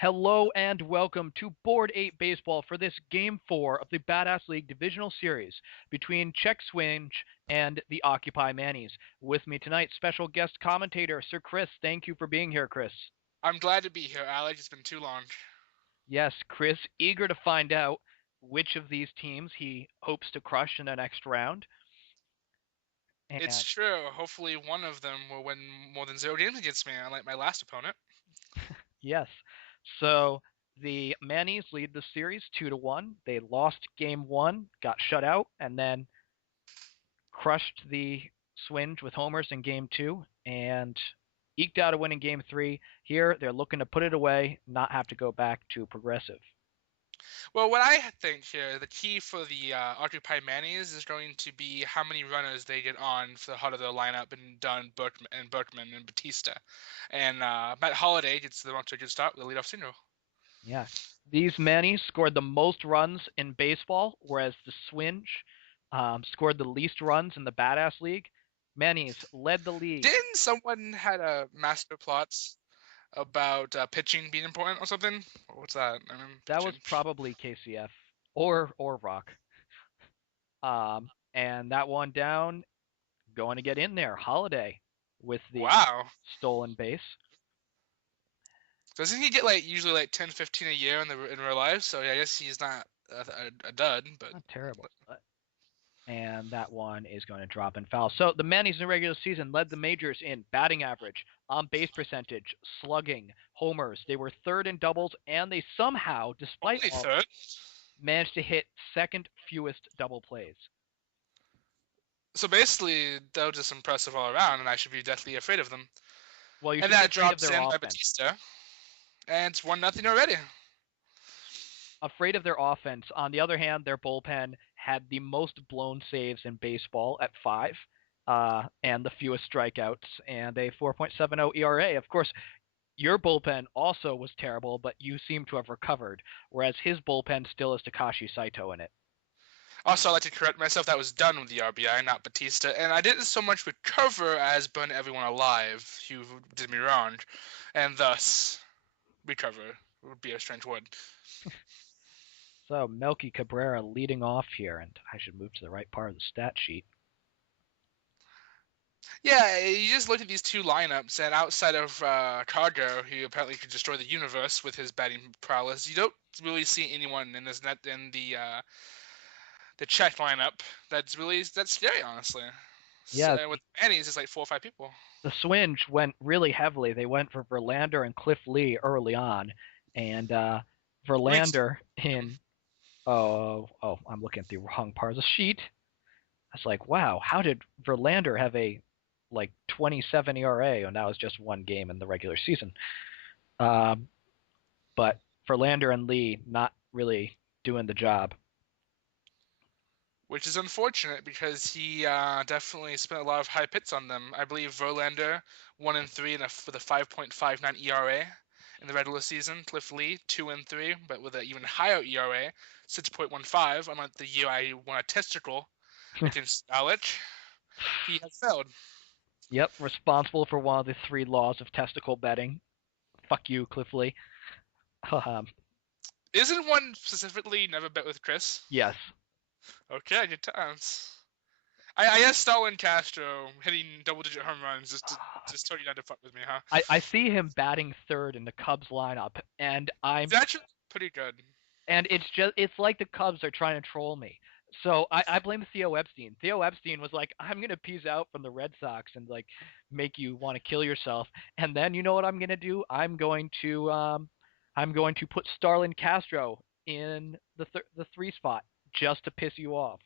Hello and welcome to Board 8 Baseball for this Game 4 of the Badass League Divisional Series between Czech Swinge and the Occupy Mannies. With me tonight, special guest commentator, Sir Chris. Thank you for being here, Chris. I'm glad to be here, Alex. It's been too long. Yes, Chris, eager to find out which of these teams he hopes to crush in the next round. It's And true. Hopefully one of them will win more than 0 games against me, unlike my last opponent. yes, so the Mannies lead the series 2-1. They lost game 1, got shut out, and then crushed the Swinge with homers in game 2 and eked out a win in game 3. Here, they're looking to put it away, not have to go back to progressive. Well, what I think here, the key for the Occupy Mannies is going to be how many runners they get on for the heart of their lineup and Dunn, Berkman, and Batista. And Matt Holliday gets them off to a good start with a leadoff single. Yeah. These Mannies scored the most runs in baseball, whereas the Swinge scored the least runs in the Badass League. Mannies led the league. Didn't someone had a master plots about pitching being important or something? What's that? That was probably KCF or Rock. And that one down, going to get in there. Holiday with the stolen base. Doesn't he get usually 10, 15 a year in real life? So yeah, I guess he's not a dud, but not terrible. And that one is going to drop and foul. So the Mannies in the regular season led the majors in batting average, on base percentage, slugging, homers. They were third in doubles, and they somehow, despite all, managed to hit second fewest double plays. So basically, they're just impressive all around, and I should be deathly afraid of them. Well, you and that drops in by Batista, and it's 1-0 already. Afraid of their offense. On the other hand, their bullpen had the most blown saves in baseball at 5, and the fewest strikeouts, and a 4.70 ERA. Of course, your bullpen also was terrible, but you seem to have recovered, whereas his bullpen still has Takashi Saito in it. Also, I'd like to correct myself. That was done with the RBI, not Batista. And I didn't so much recover as burn everyone alive who did me wrong. And thus, recover would be a strange word. So, Melky Cabrera leading off here, and I should move to the right part of the stat sheet. Yeah, you just look at these two lineups, and outside of Cargo, who apparently could destroy the universe with his batting prowess, you don't really see anyone in this net in the Czech lineup that's scary, honestly. Yeah, so, with Mannies, it's like 4 or 5 people. The Swinge went really heavily. They went for Verlander and Cliff Lee early on, and Verlander in I'm looking at the wrong part of the sheet. I was like, wow, how did Verlander have a 27 ERA? And that was just one game in the regular season. But Verlander and Lee not really doing the job. Which is unfortunate because he definitely spent a lot of high hits on them. I believe Verlander 1-3 with a 5.59 ERA in the regular season. Cliff Lee 2-3, but with an even higher ERA, 6.15. Unlike the year I won a testicle against Alex, he has failed. Yep, responsible for one of the 3 laws of testicle betting. Fuck you, Cliff Lee. Isn't one specifically never bet with Chris? Yes. Okay, good times. I guess Starlin Castro hitting double-digit home runs just told you not to fuck with me, huh? I see him batting third in the Cubs lineup, and It's actually pretty good. And it's like the Cubs are trying to troll me. So I blame Theo Epstein. Theo Epstein was like, I'm gonna peace out from the Red Sox and make you want to kill yourself. And then you know what I'm gonna do? I'm going to put Starlin Castro in the 3 spot just to piss you off.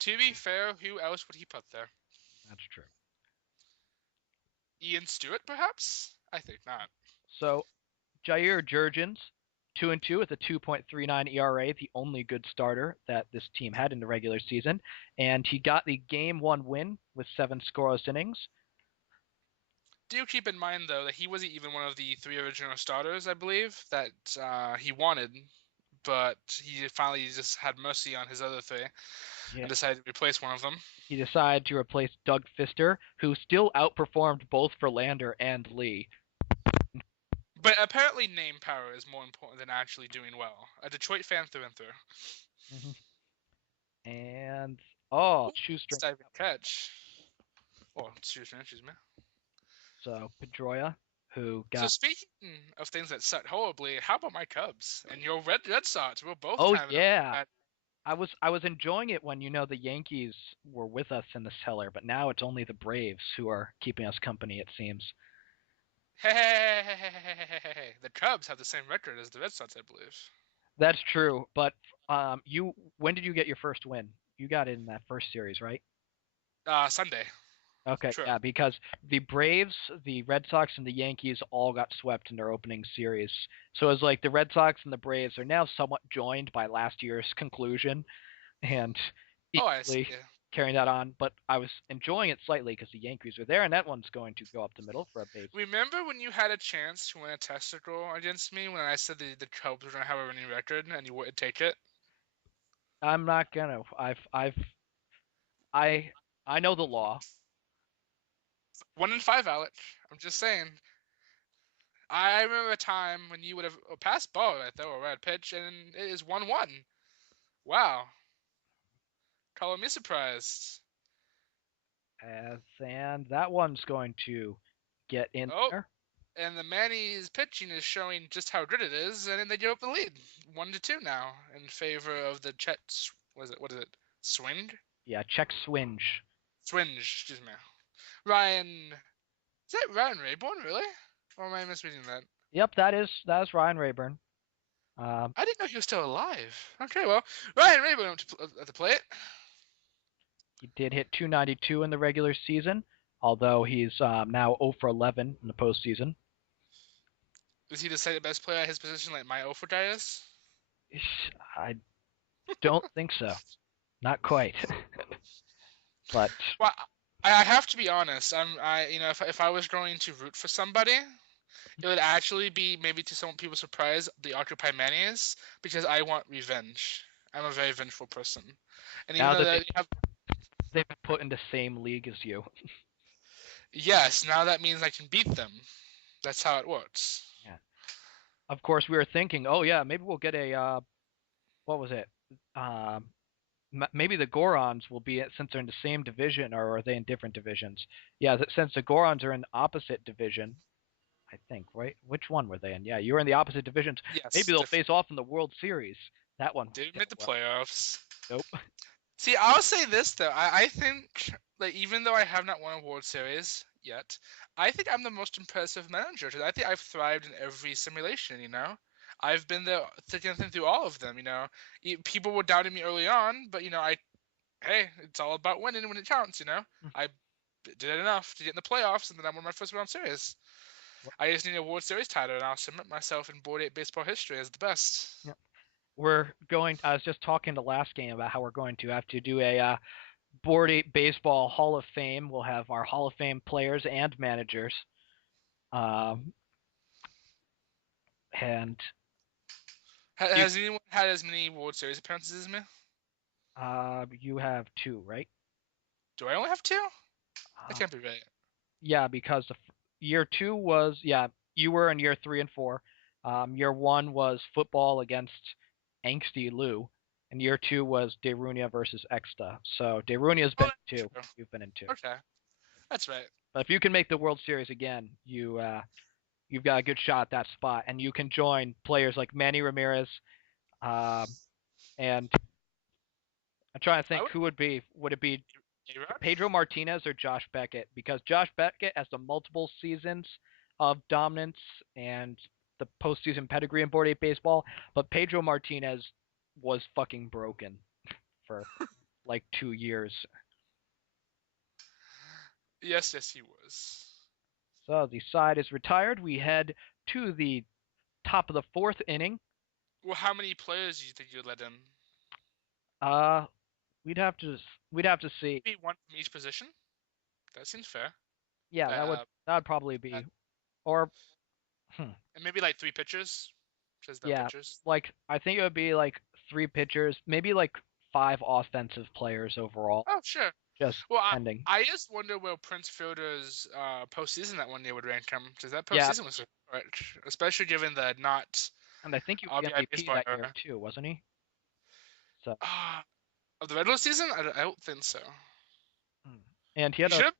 To be fair, who else would he put there? That's true. Ian Stewart, perhaps? I think not. So, Jair Jurgens, 2-2 with a 2.39 ERA, the only good starter that this team had in the regular season, and he got the Game 1 win with 7 scoreless innings. Do keep in mind, though, that he wasn't even one of the 3 original starters, I believe, that he wanted, but he finally just had mercy on his other 3 and decided to replace one of them. He decided to replace Doug Fister, who still outperformed both Verlander and Lee. But apparently, name power is more important than actually doing well. A Detroit fan through and through. Hmm. And oh, Ooh, shoestring. diving catch. Oh, excuse me. So Pedroia, who So got. speaking of things that suck horribly, how about my Cubs and your Red Sox? We're both Oh kind of yeah, bad. I was enjoying it when the Yankees were with us in the cellar, but now it's only the Braves who are keeping us company. It seems. Hey, the Cubs have the same record as the Red Sox, I believe. That's true, but you when did you get your first win? You got it in that first series, right? Sunday. Okay, True. yeah, because the Braves, the Red Sox, and the Yankees all got swept in their opening series. So it's like the Red Sox and the Braves are now somewhat joined by last year's conclusion and Oh, I see. equally carrying that on. But I was enjoying it slightly because the Yankees were there, and that one's going to go up the middle for a base. Remember when you had a chance to win a testicle against me when I said the Cubs were going to have a winning record and you wouldn't take it? I'm not gonna. I I know the law. 1 in 5, Alex. I'm just saying. I remember a time when you would have passed ball right there, or a red pitch, and it is 1-1. Wow. Color me surprised. And that one's going to get in Oh, there. and the Manny's pitching is showing just how good it is, and then they give up the lead, 1-2 now in favor of the Chet. What is it? Swing? Yeah, check swinge. Swinge. Excuse me. Ryan. Is that Ryan Rayborn really? Or am I misreading that? Yep, that is Ryan Rayburn. I didn't know he was still alive. Okay, well, Ryan Rayborn at the plate. He did hit 292 in the regular season, although he's now 0 for 11 in the postseason. Is he the second best player at his position, like my Ofo guy is? I don't think so. Not quite. But Well, I have to be honest. If I was going to root for somebody, it would actually be maybe to some people's surprise the Occupy Mayonnaise because I want revenge. I'm a very vengeful person, and even now though that they have, they've been put in the same league as you. yes, now that means I can beat them. That's how it works. Yeah. Of course, we were thinking, oh yeah, maybe we'll get a what was it? Um, maybe the Gorons will be since they're in the same division, or are they in different divisions? Yeah, since the Gorons are in the opposite division, I think, right? Which one were they in? Yeah, you were in the opposite divisions. Maybe Yes, they'll face off in the World Series. That one didn't won't make the go well. playoffs. Nope. See, I'll say this though. I think like even though I have not won a World Series yet, I think I'm the most impressive manager. 'Cause I think I've thrived in every simulation. I've been there thick and thin through all of them. People were doubting me early on, but hey, it's all about winning when it counts. I did it enough to get in the playoffs, and then I won my first World Series. I just need a World Series title, and I'll cement myself in Board 8 baseball history as the best. Yeah. I was just talking the last game about how we're going to have to do a Board 8 Baseball Hall of Fame. We'll have our Hall of Fame players and managers. Um, and you Has anyone had as many World Series appearances as me? you have two, right? Do I only have two? That Uh, can't be right. yeah, because year two was you were in year 3 and 4. Year one was football against Angsty Lou, and year two was Derunia versus Exta. So Derunia's Oh, been in that's two. true. You've been in two. Okay, that's right. But if you can make the World Series again, you've got a good shot at that spot, and you can join players like Manny Ramirez, um, and I'm trying to I think would who would it be A-Rod. Pedro Martinez or Josh Beckett? Because Josh Beckett has the multiple seasons of dominance and the postseason pedigree in Board 8 baseball, but Pedro Martinez was fucking broken for like 2 years. Yes, he was. So the side is retired. We head to the top of the fourth inning. Well, how many players do you think you'd let in? Uh, we'd have to we'd have to see. Maybe one from each position. That seems fair. Yeah, that would Uh, that would probably uh, be or hmm, and maybe like three pitchers. Says no yeah, pitchers. like I think it would be like three pitchers, maybe like five offensive players overall, Oh, sure. just Well, ending. I just wonder where Prince Fielder's postseason that one year would rank him, because that Yeah, postseason was so rich, especially given the not and I think he was the RBI MVP baseball that year era. too, wasn't he? So, Of the regular season, I don't think so. hmm. And He should have.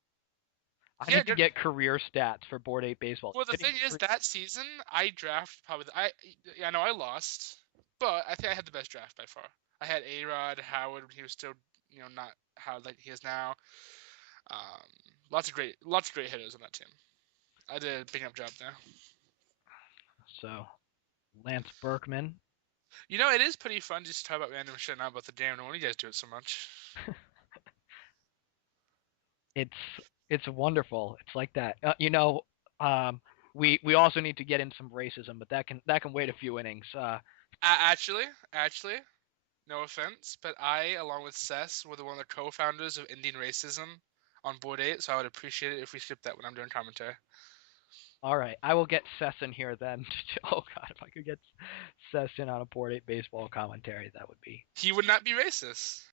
I He had need to good. get career stats for Board 8 baseball. Well, the Hitting thing is, three. that season I draft probably. I know I lost, but I think I had the best draft by far. I had A-Rod, Howard when he was still not Howard like he is now. Um, lots of great hitters on that team. I did a big up job there. So, Lance Berkman. It is pretty fun just to talk about random shit, not about the damn when you guys do it so much. it's it's wonderful. It's like that. Um, we also need to get in some racism, but that can wait a few innings. Actually, no offense, but I, along with Sess, were one of the co-founders of Indian racism on Board 8, so I would appreciate it if we skip that when I'm doing commentary. All right, I will get Sess in here then. Oh God, if I could get Sess in on a Board 8 baseball commentary, that would be. He would not be racist.